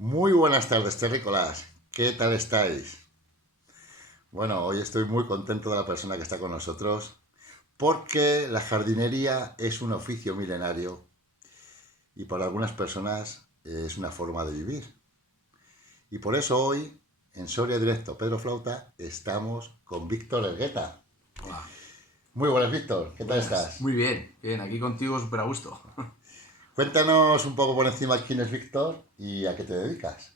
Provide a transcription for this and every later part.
Muy buenas tardes, terrícolas. ¿Qué tal estáis? Bueno, hoy estoy muy contento de la persona que está con nosotros porque la jardinería es un oficio milenario y para algunas personas es una forma de vivir. Y por eso hoy, en Soria Directo Pedro Flauta, estamos con Víctor Elgueta. Hola, Muy buenas, Víctor. ¿Qué tal buenas. estás? Muy bien, bien, aquí contigo súper a gusto. Cuéntanos un poco por encima quién es Víctor y a qué te dedicas.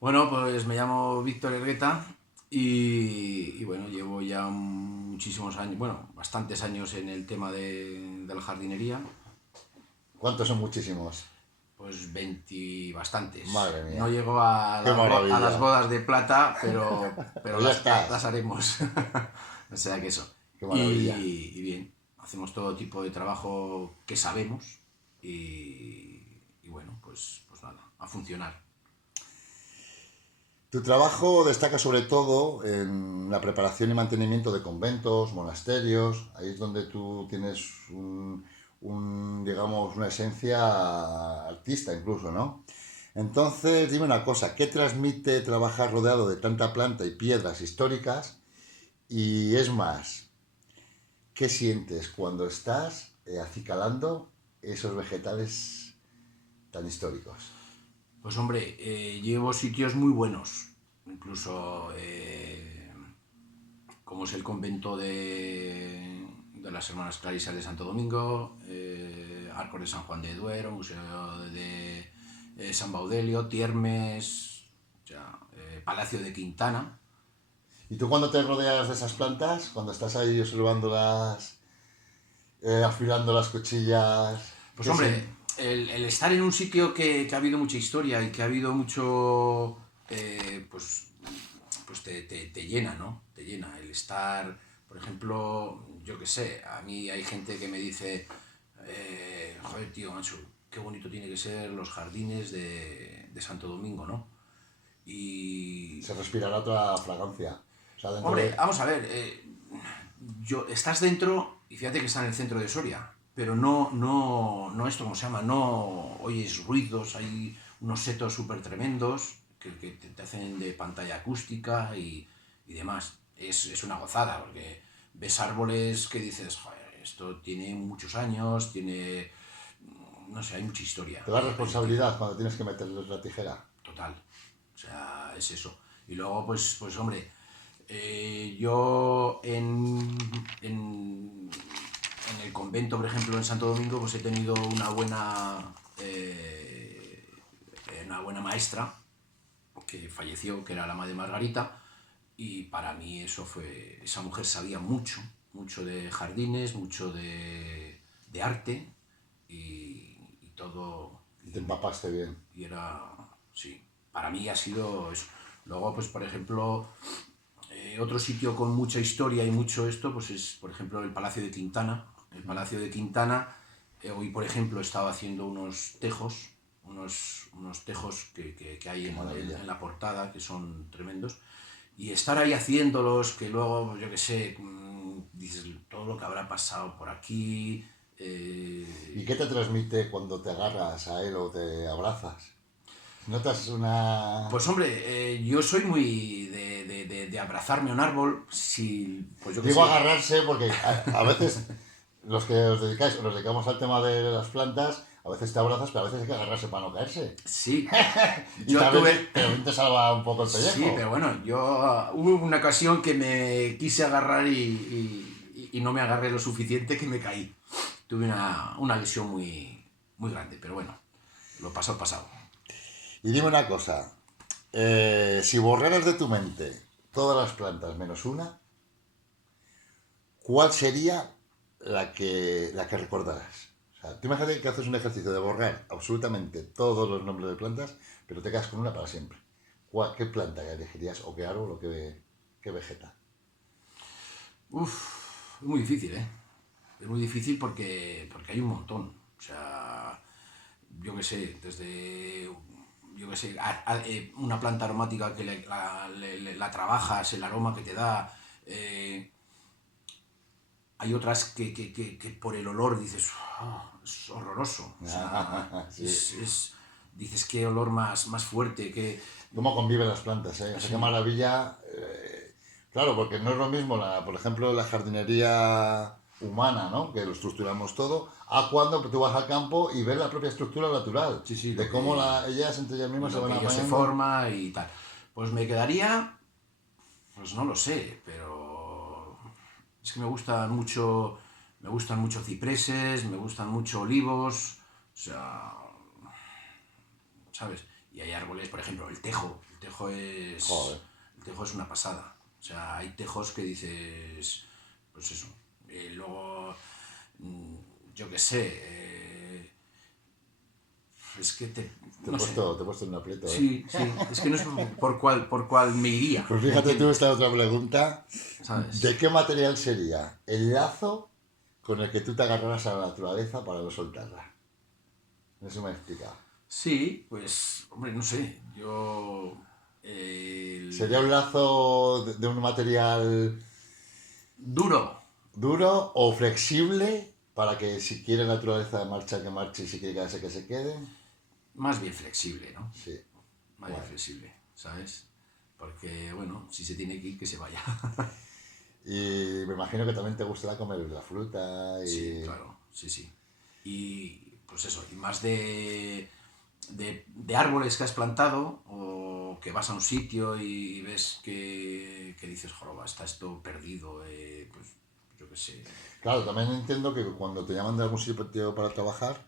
Bueno, pues me llamo Víctor Hergueta y bueno, llevo ya muchísimos años, bueno, bastantes años en el tema de la jardinería, ¿Cuántos son muchísimos? pues 20 bastantes. Madre No mía, llego a qué a las maravilla. bodas de plata, pero Pero ya las estás. haremos. O sea que eso. Qué maravilla. Y bien, hacemos todo tipo de trabajo que sabemos y bueno, pues nada, a funcionar. Tu trabajo destaca sobre todo en la preparación y mantenimiento de conventos, monasterios. Ahí es donde tú tienes digamos, una esencia artista incluso, ¿no? Entonces, dime una cosa, ¿qué transmite trabajar rodeado de tanta planta y piedras históricas? Y es más, ¿qué sientes cuando estás acicalando esos vegetales tan históricos? Pues hombre, llevo sitios muy buenos, incluso como es el convento de las Hermanas Clarisas de Santo Domingo, Arcos de San Juan de Duero, Museo de San Baudelio, Tiermes, o sea, Palacio de Quintana. ¿Y tú cuando te rodeas de esas plantas, cuando estás ahí observándolas, afilando las cuchillas, Pues qué hombre, sientes? el estar en un sitio que ha habido mucha historia y que ha habido mucho, pues te llena, ¿no? Te llena el estar, por ejemplo, yo qué sé, a mí hay gente que me dice, joder, tío, macho, qué bonito tiene que ser los jardines de Santo Domingo, ¿no? Y, Se respirará otra fragancia. O sea, dentro hombre, de... vamos a ver, estás dentro y fíjate que está en el centro de Soria, pero no esto, ¿cómo se llama? No oyes ruidos, hay unos setos súper tremendos que te hacen de pantalla acústica y demás. Es una gozada, porque ves árboles que dices, joder, esto tiene muchos años, tiene, no sé, hay mucha historia Te da ahí metida. responsabilidad cuando tienes que meterles la tijera. Total. O sea, es eso. Y luego, pues hombre, yo en el convento, por ejemplo, en Santo Domingo, pues he tenido una buena maestra que falleció, que era la madre Margarita, y para mí esa mujer sabía mucho, mucho de jardines, mucho de arte y todo, Y te empapaste bien. y era, sí, para mí ha sido eso. Luego, pues por ejemplo, otro sitio con mucha historia y mucho esto, pues es, por ejemplo, el Palacio de Quintana. El Palacio de Quintana, hoy, por ejemplo, estaba haciendo unos tejos, unos tejos que hay Qué maravilla. en la portada, que son tremendos. Y estar ahí haciéndolos, que luego, yo qué sé, dices todo lo que habrá pasado por aquí. ¿Y qué te transmite cuando te agarras a él o te abrazas? ¿Notas una... Pues hombre, yo soy muy de abrazarme a un árbol, si, pues yo qué Digo sé. agarrarse porque a veces los que os dedicáis, nos dedicamos al tema de las plantas, a veces te abrazas, pero a veces hay que agarrarse para no caerse. Sí, Y yo también tuve. también te salva un poco el Sí, pero pellejo. bueno, hubo una ocasión que me quise agarrar y no me agarré lo suficiente que me caí. Tuve una lesión muy grande, pero bueno, lo pasado, pasado. Y dime una cosa, si borraras de tu mente todas las plantas menos una, ¿cuál sería la que recordarás? O sea, tú imagínate que haces un ejercicio de borrar absolutamente todos los nombres de plantas, pero te quedas con una para siempre. ¿Qué planta elegirías o qué árbol o qué vegeta? Uf, es muy difícil, ¿eh? Es muy difícil porque hay un montón. O sea, yo qué sé, desde yo qué sé, una planta aromática que la trabajas, el aroma que te da. Hay otras que por el olor dices, "Oh, es horroroso". O sea, Sí. dices qué olor más fuerte, que... ¿Cómo conviven las plantas, eh? O sea, qué maravilla. Claro, porque no es lo mismo, por ejemplo, la jardinería humana, ¿no? Que lo estructuramos todo, a cuando tú vas al campo y ves la propia estructura natural, Sí, sí, de cómo ellas entre ellas mismas se lo van que ello se apañando. forma y tal. Pues me quedaría, pues no lo sé, pero es que me gustan mucho cipreses, me gustan mucho olivos, o sea, ¿sabes? Y hay árboles, por ejemplo, Joder. el tejo es una pasada. O sea, hay tejos que dices, pues eso. Luego, mm, yo qué sé, es que no sé. Te he puesto en un aprieto, ¿eh? Sí, sí, es que no sé por cuál me iría, Pues ¿me fíjate tú entiendes? esta otra pregunta. ¿De ¿Sabes? qué material sería el lazo con el que tú te agarraras a la naturaleza para no soltarla? Eso me ha explicado. Sí, pues, hombre, no sé, ¿Sería un lazo de un material duro, duro o flexible para que si quiere naturaleza de marcha que marche y si quiere quedarse que se quede? más bien flexible, ¿no? Sí, Más bien guay. flexible, ¿sabes? Porque, bueno, si se tiene que ir, que se vaya. Y me imagino que también te gustará comer la fruta Sí, y... claro, sí, sí. Y pues eso, y más de árboles que has plantado o que vas a un sitio y ves que dices, joroba, está esto perdido, pues yo qué sé. Claro, también entiendo que cuando te llaman de algún sitio para trabajar,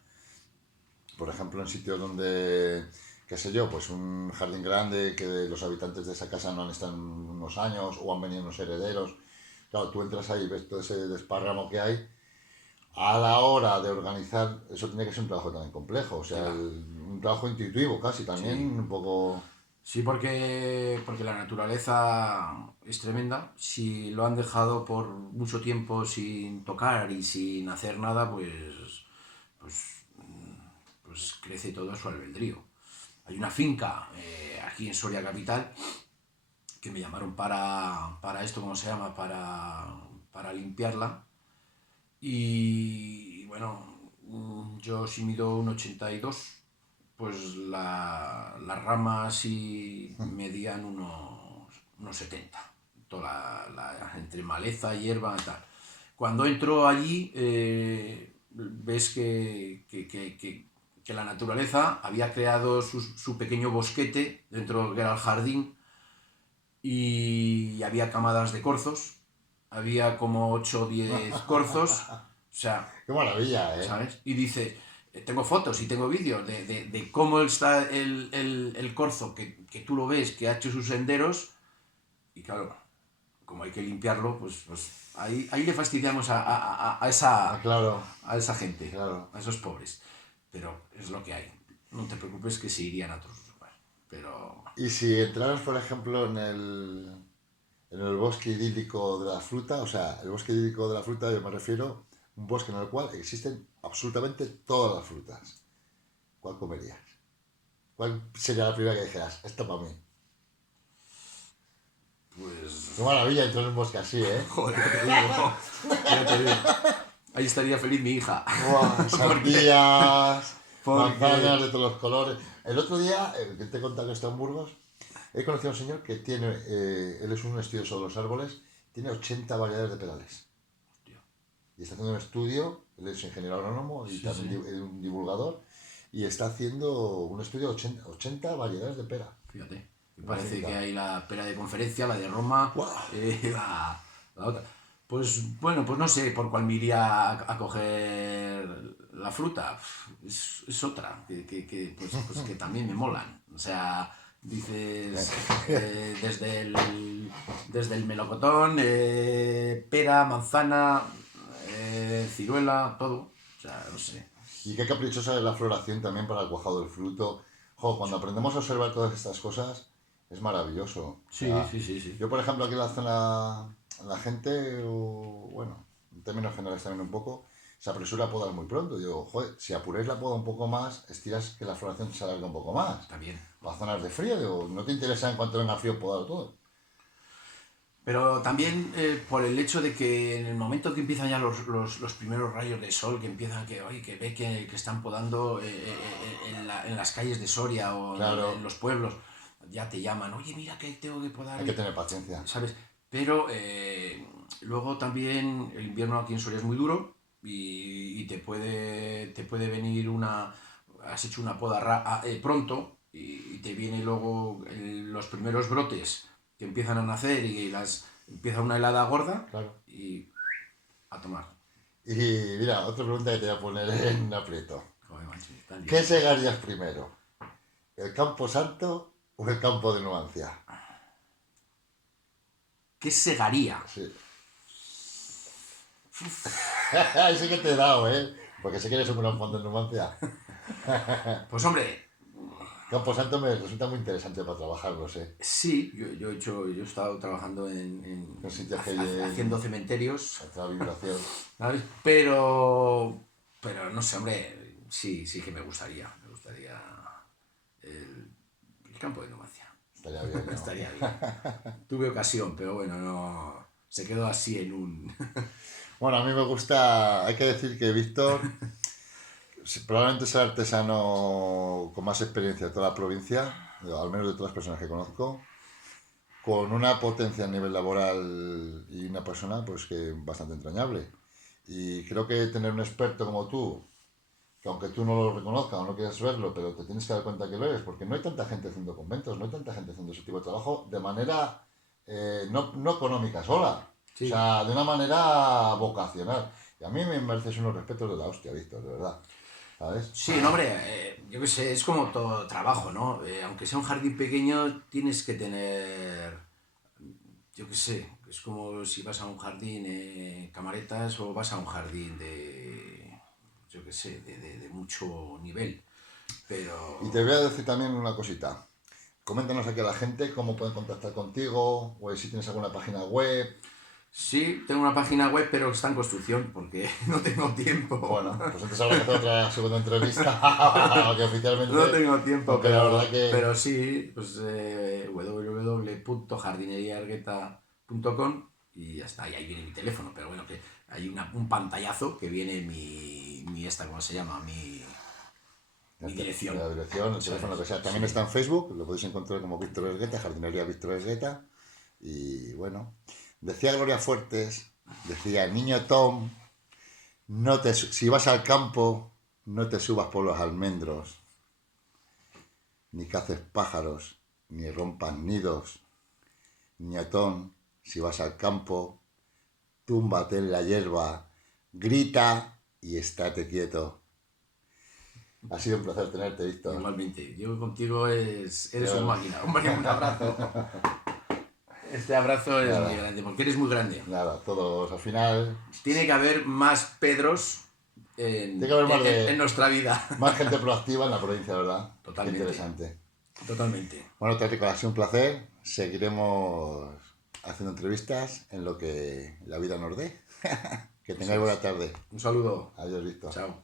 por ejemplo, en sitios donde, qué sé yo, pues un jardín grande que los habitantes de esa casa no han estado en unos años o han venido unos herederos, claro, tú entras ahí y ves todo ese desparramo que hay. A la hora de organizar, eso tiene que ser un trabajo también complejo, o sea, Ya, un trabajo intuitivo casi también, sí. un poco... Sí, porque la naturaleza es tremenda. Si lo han dejado por mucho tiempo sin tocar y sin hacer nada, pues, pues crece todo a su albedrío. Hay una finca aquí en Soria Capital que me llamaron para esto, ¿cómo se llama? Para limpiarla. Y bueno, yo si mido un 82, pues las ramas sí medían unos 70. Entre maleza, hierba y tal. Cuando entro allí, ves que la naturaleza había creado su pequeño bosquete dentro del que era el jardín y había camadas de corzos, había como 8 o 10 corzos, o sea, ¡Qué maravilla, eh! ¿sabes? Y dice, tengo fotos y tengo vídeos de cómo está el corzo, que tú lo ves, que ha hecho sus senderos, y claro, como hay que limpiarlo, pues ahí le fastidiamos Ah, claro, a esa gente, claro. a esos pobres. Pero es lo que hay. No te preocupes que se irían a otros lugares. Pero Y si entraras, por ejemplo, en el bosque idílico de la fruta, o sea, el bosque idílico de la fruta, yo me refiero a un bosque en el cual existen absolutamente todas las frutas, ¿cuál comerías? ¿Cuál sería la primera que dijeras? Esto para mí. Qué pues maravilla entrar en un bosque así, ¿eh? joder, ya te digo. Ya te digo. Ahí estaría feliz mi hija. Buah, porque, sandías, porque. manzanas de todos los colores. El otro día, que te he contado que está en Burgos, he conocido a un señor que tiene, él es un estudioso de los árboles, tiene 80 variedades de perales. Hostia. Y está haciendo un estudio, él es ingeniero agrónomo y Sí, también sí. un divulgador, y está haciendo un estudio de 80 variedades de pera Fíjate. Me en una parece que finca. hay la pera de conferencia, la de Roma, ¡Guau! la otra. Pues bueno, pues no sé por cuál me iría a coger la fruta. Es otra, pues que también me molan. O sea, dices, desde el melocotón, pera, manzana, ciruela, todo. O sea, no sé. Y qué caprichosa es la floración también para el cuajado del fruto. Jo, cuando aprendemos a observar todas estas cosas, es maravilloso. O Sí, sea, sí, sí, sí. yo por ejemplo aquí en la zona, la gente, o bueno, en términos generales también un poco, se apresura a podar muy pronto. Digo, joder, si apuráis la poda un poco más, estiras que la floración se alargue un poco más. Está bien. Para zonas de frío, digo, ¿no te interesa en cuanto venga frío podar todo? Pero también por el hecho de que en el momento que empiezan ya los primeros rayos de sol, que empiezan oye, que ve que están podando en las calles de Soria o en Claro, los pueblos, ya te llaman, oye, mira que tengo que podar, hay que tener paciencia. ¿sabes? Pero luego también el invierno aquí en Soria es muy duro y te puede venir has hecho una poda pronto y te viene luego los primeros brotes que empiezan a nacer y empieza una helada gorda Claro. y a tomar. Y mira, otra pregunta que te voy a poner en aprieto. Joder, macho, está ¿Qué difícil. segarías primero? ¿El Campo Santo o el campo de Numancia? ¿Qué segaría? Sí. Ahí sí que te he dado, ¿eh? Porque sé que eres un gran fan de Numancia. Pues hombre, Campo Santo me resulta muy interesante para trabajarlo, sé. sí, yo he estado trabajando Son sitios que hay haciendo cementerios, otra vibración. ¿sabes? Pero no sé, hombre, sí que me gustaría el, el campo de Numancia. Estaría bien, ¿no? Estaría bien. Tuve ocasión, pero bueno, no, se quedó así en un... Bueno, a mí me gusta, hay que decir que Víctor probablemente es el artesano con más experiencia de toda la provincia, al menos de todas las personas que conozco, con una potencia a nivel laboral y una persona pues que bastante entrañable. Y creo que tener un experto como tú, que aunque tú no lo reconozcas o no quieras verlo, pero te tienes que dar cuenta que lo eres, porque no hay tanta gente haciendo conventos, no hay tanta gente haciendo ese tipo de trabajo de manera no económica sola, o Sí. sea, de una manera vocacional. Y a mí me mereces unos respetos de la hostia, Víctor, de verdad, ¿sabes? Sí, no, hombre, yo qué sé, es como todo trabajo, ¿no? Aunque sea un jardín pequeño, tienes que tener, yo qué sé, es como si vas a un jardín camaretas o vas a un jardín yo qué sé, de mucho nivel. Y te Pero voy a decir también una cosita. Coméntanos aquí a la gente cómo pueden contactar contigo, o si tienes alguna página web. sí, tengo una página web, pero está en construcción porque no tengo tiempo. Bueno, pues entonces habrá que hacer otra segunda entrevista, que No oficialmente, tengo tiempo, aunque la verdad que... pero sí, pues www.jardineriaargueta.com y ya está, y ahí viene mi teléfono, pero bueno, que hay un pantallazo que viene ¿cómo se llama? Mi dirección, La dirección, el teléfono, lo ¿sabes? que sea. También Sí. está en Facebook, lo podéis encontrar como Víctor Esgueta, Jardinería Víctor Esgueta. Y bueno, decía Gloria Fuertes, decía, niño Tom, si vas al campo, no te subas por los almendros, ni caces pájaros, ni rompas nidos. Niño Tom, si vas al campo, túmbate en la hierba, grita y estate quieto. Ha sido un placer tenerte, Víctor. Igualmente, yo contigo eres un Yo- máquina, un abrazo. Este abrazo es muy Nada, grande, porque eres muy grande. nada, todos al final. Tiene que haber más Pedros Tiene que haber en nuestra vida. más gente proactiva en la provincia, ¿verdad? Qué Totalmente, interesante. totalmente. Bueno, Terrico, ha sido un placer. Seguiremos haciendo entrevistas en lo que la vida nos dé. Que Eso tengáis buena es. tarde. Un saludo. Adiós, Víctor. Chao.